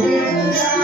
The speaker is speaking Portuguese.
Jesus.